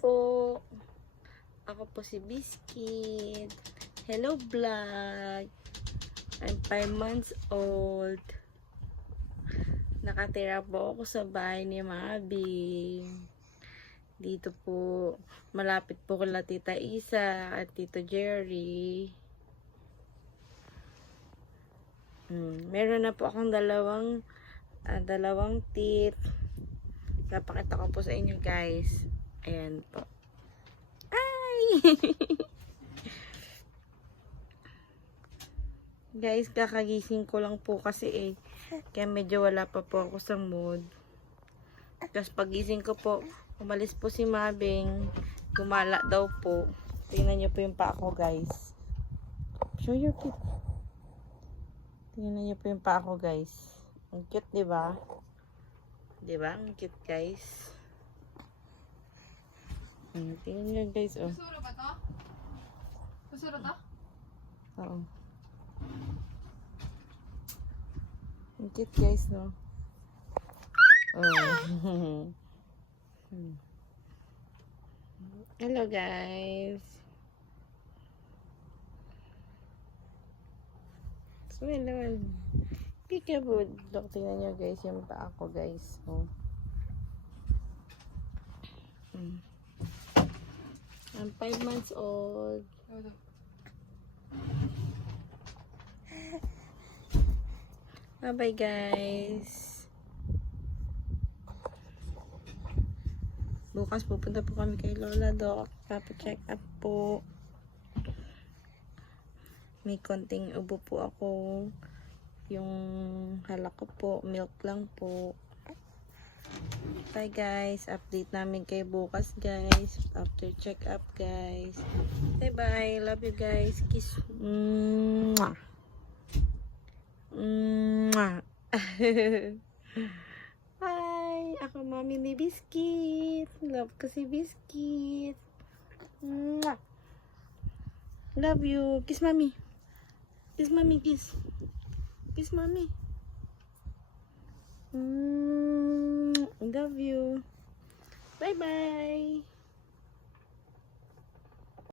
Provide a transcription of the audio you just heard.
po. Ako po si Biscuit. Hello vlog. I'm 5 months old. Nakatira po ako sa bahay ni Mabi. Dito po, malapit po kila Tita Isa at Tito Jerry. Meron na po akong dalawang teeth. Napakita ko po sa inyo guys. Ayan po. Ay! Guys, kakagising ko lang po kasi kaya medyo wala pa po ako sa mood. Tapos pagising ko po, umalis po si Mabing. Gumala daw po. Tingnan nyo po yung paa ko guys. Show your feet. Tingnan nyo po yung paa ko guys. Ang cute, diba? Diba? Ang cute guys. Tingnan nyo guys, oh. Susuro ba to? Susuro to? Oo. Ang cute guys, no? Oh. Hello guys. Smile naman. Peekaboo. Look, tingnan nyo guys yung paa ko guys. Oh. I'm 5 months old. Bye-bye guys. Bukas pupunta po kami kay Lola Doc. Papa-check up po. May konting ubo po ako. Yung halak ko po, milk lang po. Bye guys. Update namin kay bukas guys. After check up guys. Bye-bye. Love you guys. Kiss. Mwah. Hi, ako Mami ni Biscuit. Love ko si Biscuit. Love you. Kiss Mami. Kiss Mami, kiss. Kiss Mami.